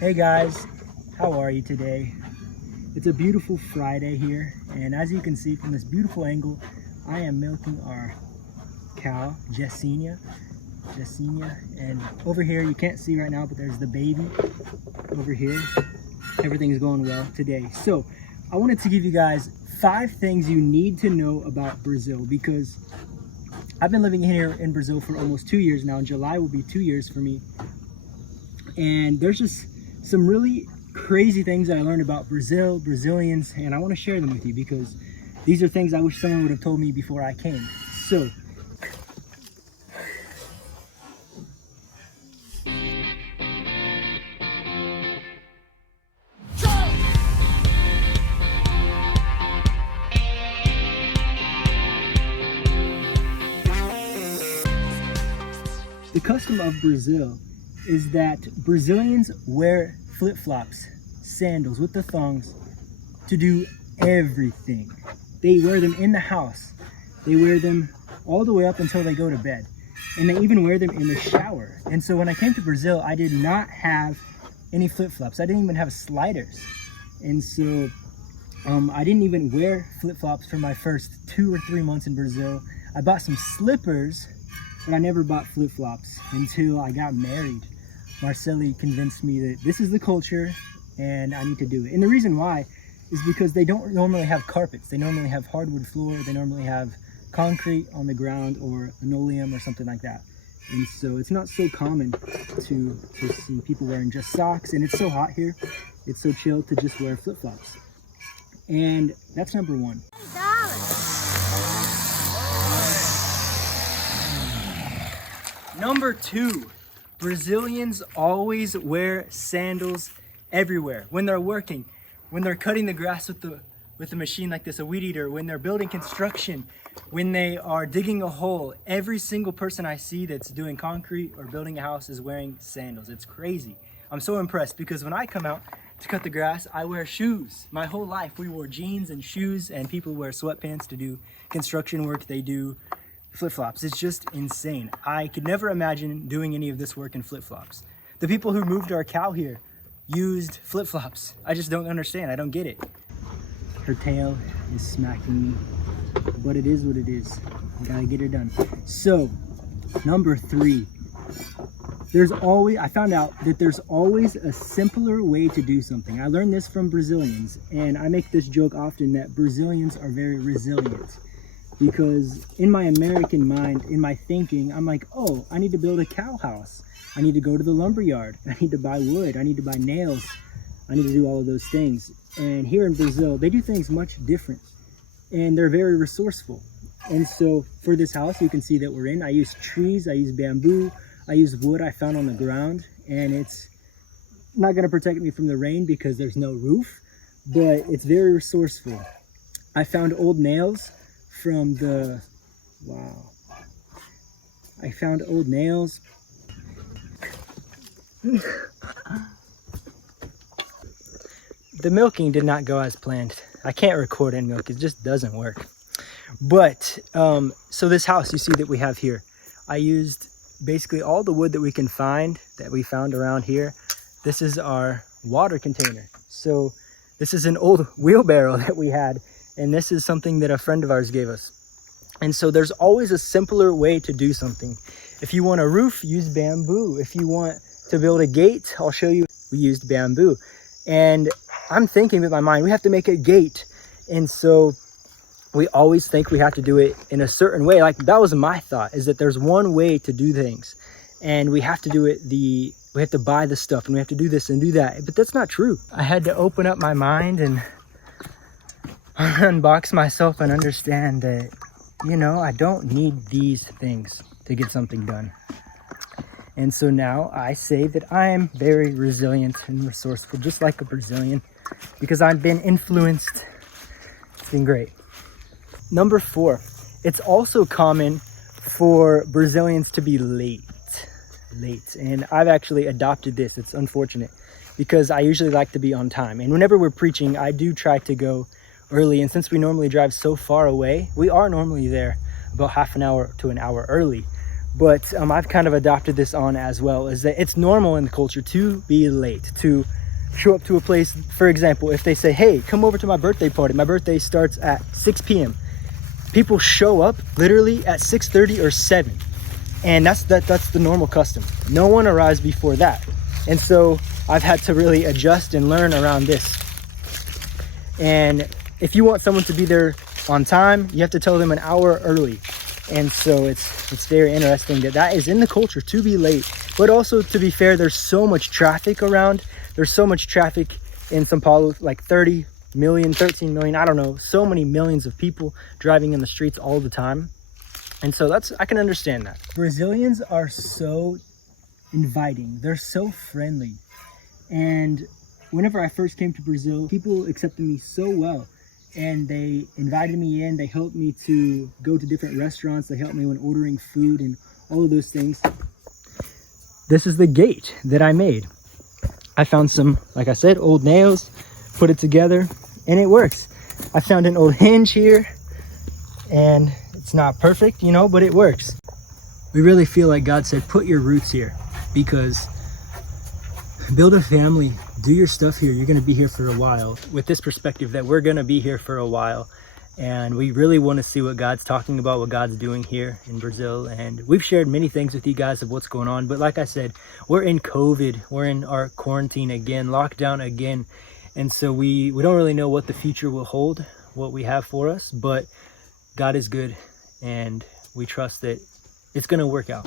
Hey guys, how are you today? It's a beautiful Friday here, and as you can see from this beautiful angle, I am milking our cow, Jessenia, and over here you can't see right now, but there's the baby over here. Everything's going well today. So I wanted to give you guys 5 things you need to know about Brazil, because I've been living here in Brazil for almost 2 years now. In July will be 2 years for me, and there's just some really crazy things that I learned about Brazil, Brazilians, and I want to share them with you because these are things I wish someone would have told me before I came. So the custom of Brazil is that Brazilians wear flip-flops, sandals with the thongs to do everything. They wear them in the house. They wear them all the way up until they go to bed. And they even wear them in the shower. And so when I came to Brazil, I did not have any flip-flops. I didn't even have sliders. And so I didn't even wear flip-flops for my first 2 or 3 months in Brazil. I bought some slippers, but I never bought flip-flops until I got married. Marcelle convinced me that this is the culture and I need to do it. And the reason why is because they don't normally have carpets. They normally have hardwood floor. They normally have concrete on the ground or linoleum or something like that. And so it's not so common to see people wearing just socks. And it's so hot here. It's so chill to just wear flip-flops. And that's number 1. Number 2, Brazilians always wear sandals everywhere. When they're working, when they're cutting the grass with a machine like this, a weed eater, when they're building construction, when they are digging a hole, every single person I see that's doing concrete or building a house is wearing sandals. It's crazy. I'm so impressed because when I come out to cut the grass, I wear shoes. My whole life we wore jeans and shoes, and people wear sweatpants to do construction work. They do flip-flops. It's just insane. I could never imagine doing any of this work in flip-flops. The people who moved our cow here used flip-flops. I just don't understand. I don't get it. Her tail is smacking me, but it is what it is. I gotta get her done. So, number 3. I found out that there's always a simpler way to do something. I learned this from Brazilians, and I make this joke often that Brazilians are very resilient. Because in my American mind, in my thinking, I'm like, oh, I need to build a cow house. I need to go to the lumber yard. I need to buy wood. I need to buy nails. I need to do all of those things. And here in Brazil, they do things much different. And they're very resourceful. And so for this house, you can see that we're in, I use trees, I use bamboo, I use wood I found on the ground. And it's not going to protect me from the rain because there's no roof, but it's very resourceful. I found old nails from I found old nails. The milking did not go as planned. I can't record and milk, it just doesn't work. But so this house you see that we have here, I used basically all the wood that we can find, that we found around here. This is our water container. So this is an old wheelbarrow that we had, and this is something that a friend of ours gave us. And so there's always a simpler way to do something. If you want a roof, use bamboo. If you want to build a gate, I'll show you, we used bamboo. And I'm thinking with my mind, we have to make a gate. And so we always think we have to do it in a certain way. Like that was my thought, is that there's one way to do things. And we have to do it we have to buy the stuff and we have to do this and do that. But that's not true. I had to open up my mind and unbox myself and understand that, you know, I don't need these things to get something done. And so now I say that I am very resilient and resourceful, just like a Brazilian, because I've been influenced. It's been great. Number 4, it's also common for Brazilians to be late. And I've actually adopted this. It's unfortunate because I usually like to be on time. And whenever we're preaching, I do try to go early. And since we normally drive so far away, we are normally there about half an hour to an hour early. but I've kind of adopted this on as well, is that it's normal in the culture to be late, to show up to a place. For example, if they say, hey, come over to my birthday party. My birthday starts at 6 p.m. People show up literally at 6:30 or 7. And that's the normal custom. No one arrives before that. And so I've had to really adjust and learn around this. And if you want someone to be there on time, you have to tell them an hour early. And so it's very interesting that is in the culture, to be late. But also, to be fair, there's so much traffic around. There's so much traffic in Sao Paulo, like 30 million, 13 million, I don't know, so many millions of people driving in the streets all the time. And so I can understand that. Brazilians are so inviting. They're so friendly. And whenever I first came to Brazil, people accepted me so well. And they invited me in. They helped me to go to different restaurants. They helped me when ordering food and all of those things. This is the gate that I made. I found some, like I said, old nails, put it together, and it works. I found an old hinge here, and it's not perfect, but it works. We really feel like God said, put your roots here, because build a family, do your stuff here. You're going to be here for a while. With this perspective that we're going to be here for a while, and we really want to see what God's talking about, what God's doing here in Brazil. And we've shared many things with you guys of what's going on. But like I said, we're in COVID. We're in our quarantine again, lockdown again. And so we don't really know what the future will hold, what we have for us. But God is good, and we trust that it's going to work out.